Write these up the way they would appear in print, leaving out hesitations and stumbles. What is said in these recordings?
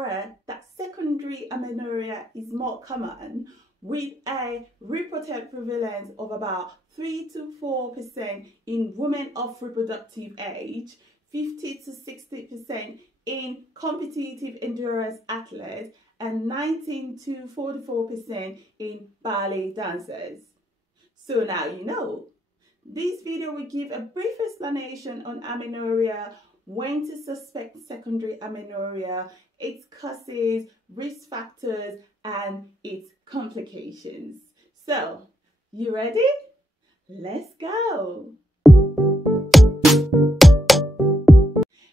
aware that secondary amenorrhea is more common, with a reported prevalence of about 3 to 4% in women of reproductive age, 50 to 60% in competitive endurance athletes, and 19 to 44% in ballet dancers. So now you know. This video will give a brief explanation on amenorrhea, when to suspect secondary amenorrhea, its causes, risk factors, and its complications. So, you ready? Let's go!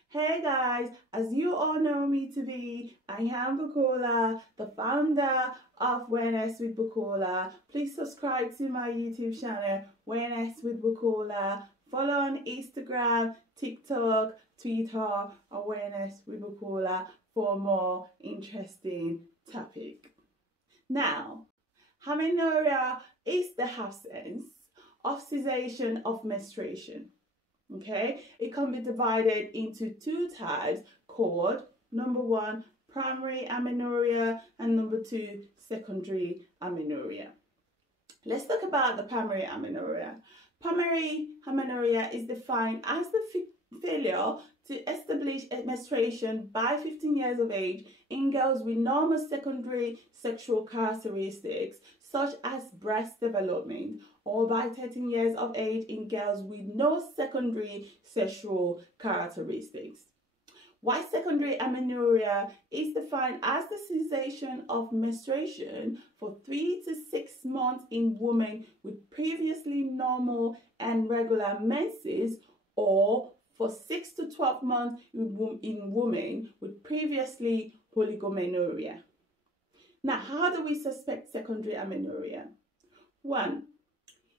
Hey guys, as you all know me to be, I am Bukola, the founder of Wellness with Bukola. Please subscribe to my YouTube channel, Wellness with Bukola. Follow on Instagram, TikTok, Twitter, Wellness with Bukola for more interesting topic. Now, amenorrhea is the absence of cessation of menstruation. Okay, it can be divided into two types called number 1, primary amenorrhea, and number 2, secondary amenorrhea. Let's talk about the primary amenorrhea. Primary amenorrhea is defined as the failure to establish a menstruation by 15 years of age in girls with normal secondary sexual characteristics such as breast development, or by 13 years of age in girls with no secondary sexual characteristics. While secondary amenorrhea is defined as the cessation of menstruation for 3 to 6 months in women with previously normal and regular menses, or for 6 to 12 months in women with previously oligomenorrhea. Now, how do we suspect secondary amenorrhea? 1.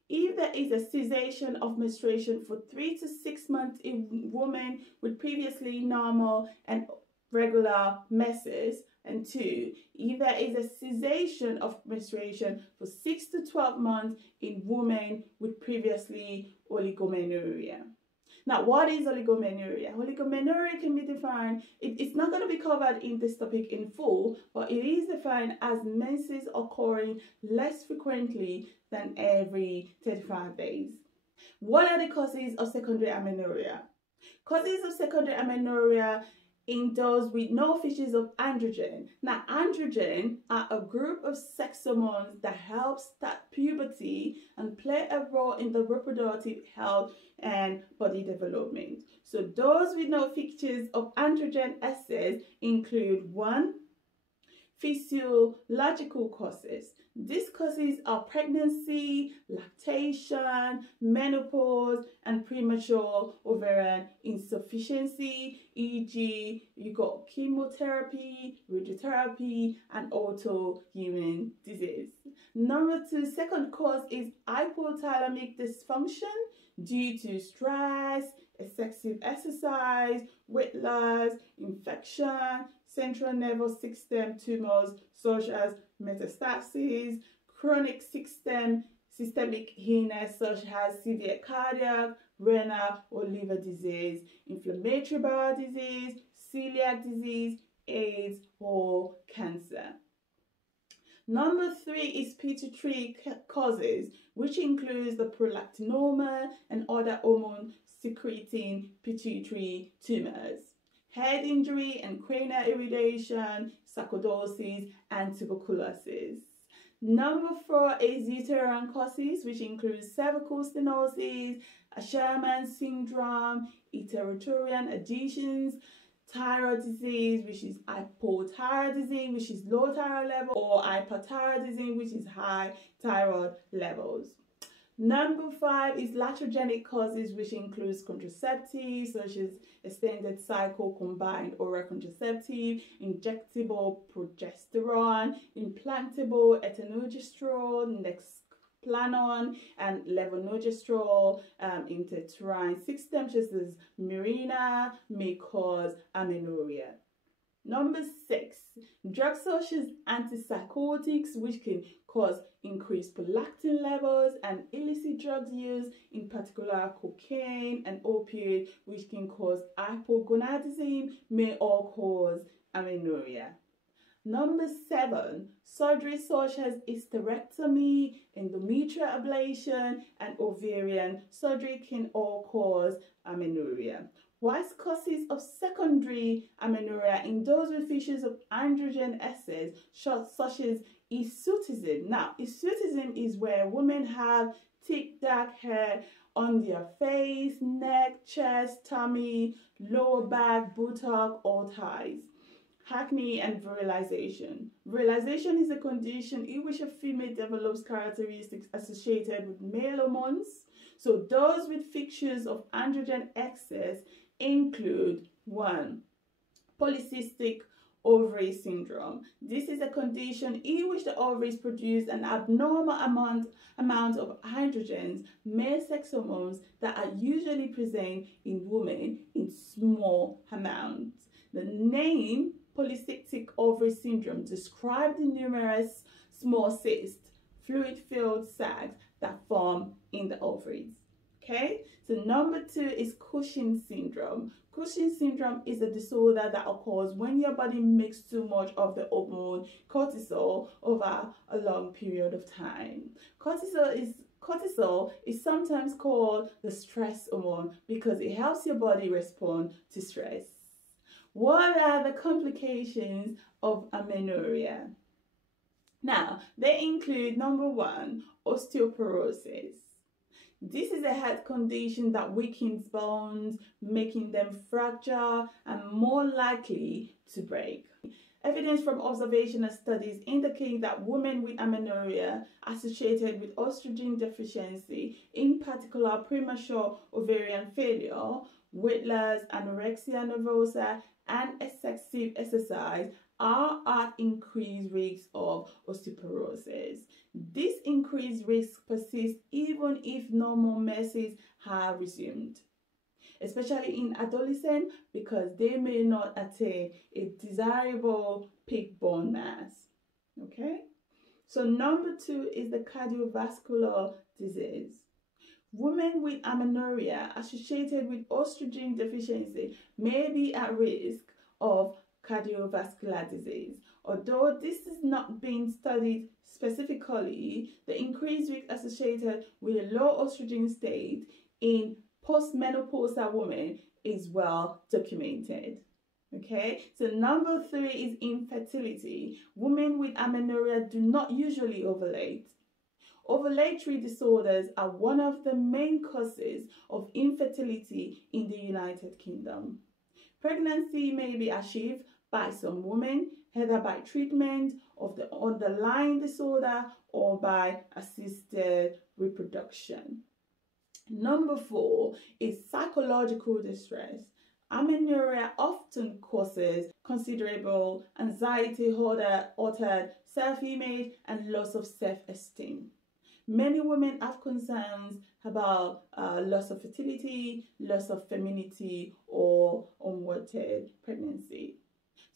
If there is a cessation of menstruation for 3 to 6 months in women with previously normal and regular menses. And 2, if there is a cessation of menstruation for 6 to 12 months in women with previously oligomenorrhea. Now, what is oligomenorrhea? Oligomenorrhea can be defined, it's not going to be covered in this topic in full, but it is defined as menses occurring less frequently than every 35 days. What are the causes of secondary amenorrhea? Causes of secondary amenorrhea in those with no features of androgen. Now, androgen are a group of sex hormones that help start puberty and play a role in the reproductive health and body development. So those with no features of androgen excess include 1. Physiological causes. These causes are pregnancy, lactation, menopause, and premature ovarian insufficiency, e.g. you got chemotherapy, radiotherapy, and autoimmune disease. Number 2, second cause is hypothalamic dysfunction due to stress, excessive exercise, weight loss, infection, central nervous system tumors such as metastases, chronic systemic illness such as severe cardiac, renal, or liver disease, inflammatory bowel disease, celiac disease, AIDS, or cancer. Number 3 is pituitary causes, which includes the Prolactinoma and other hormone-secreting pituitary tumours, head injury and cranial irradiation, sarcoidosis and tuberculosis. Number 4 is uterine causes, which includes cervical stenosis, Sherman syndrome, uterine adhesions, thyroid disease, which is hypothyroidism, which is low thyroid level, or hyperthyroidism, which is high thyroid levels. Number 5 is iatrogenic causes, which includes contraceptives such as extended cycle combined oral contraceptive, injectable progesterone, implantable etonogestrel, Nexplanon, and levonorgestrel. Intertwined systems such as Mirena may cause amenorrhea. Number 6, drugs such as antipsychotics, which can cause increased prolactin levels, and illicit drugs used, in particular cocaine and opioid, which can cause hypogonadism, may all cause amenorrhea. Number 7, surgery such as hysterectomy, endometrial ablation, and ovarian surgery can all cause amenorrhea. Whilst causes of secondary amenorrhea in those with features of androgen excess, such as hirsutism. Now, hirsutism is where women have thick dark hair on their face, neck, chest, tummy, lower back, buttock, or thighs. Acne and virilization. Virilization is a condition in which a female develops characteristics associated with male hormones. So those with features of androgen excess include 1. Polycystic ovary syndrome. This is a condition in which the ovaries produce an abnormal amount of androgens, male sex hormones, that are usually present in women in small amounts. The name polycystic ovary syndrome describes the numerous small cysts, fluid-filled sacs that form in the ovaries. Okay, so number 2 is Cushing syndrome. Cushing syndrome is a disorder that occurs when your body makes too much of the hormone cortisol over a long period of time. Cortisol is sometimes called the stress hormone because it helps your body respond to stress. What are the complications of amenorrhea? Now, they include number 1, osteoporosis. This is a health condition that weakens bones, making them fragile and more likely to break. Evidence from observational studies indicate that women with amenorrhea associated with estrogen deficiency, in particular premature ovarian failure, weight loss, anorexia nervosa, and excessive exercise are at increased risks of osteoporosis. This increased risk persists even if normal menses have resumed, especially in adolescents because they may not attain a desirable peak bone mass. Okay? So number 2 is the cardiovascular disease. Women with amenorrhea associated with estrogen deficiency may be at risk of cardiovascular disease. Although this is not being studied specifically, the increased risk associated with a low estrogen state in postmenopausal women is well documented. Okay, so number 3 is infertility. Women with amenorrhea do not usually ovulate. Ovulatory disorders are one of the main causes of infertility in the United Kingdom. Pregnancy may be achieved by some women, either by treatment of the underlying disorder or by assisted reproduction. Number 4 is psychological distress. Amenorrhea often causes considerable anxiety, altered self-image, and loss of self-esteem. Many women have concerns about loss of fertility, loss of femininity, or unwanted pregnancy.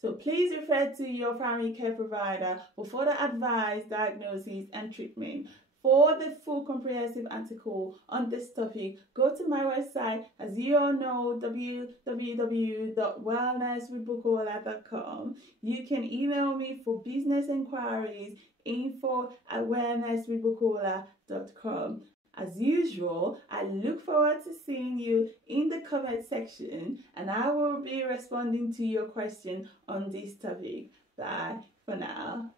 So please refer to your primary care provider for further advice, diagnosis, and treatment. For the full comprehensive article on this topic, go to my website, as you all know, www.wellnesswithbukola.com. You can email me for business inquiries, info@wellnesswithbukola.com. As usual, I look forward to seeing you in the comment section, and I will be responding to your question on this topic. Bye for now.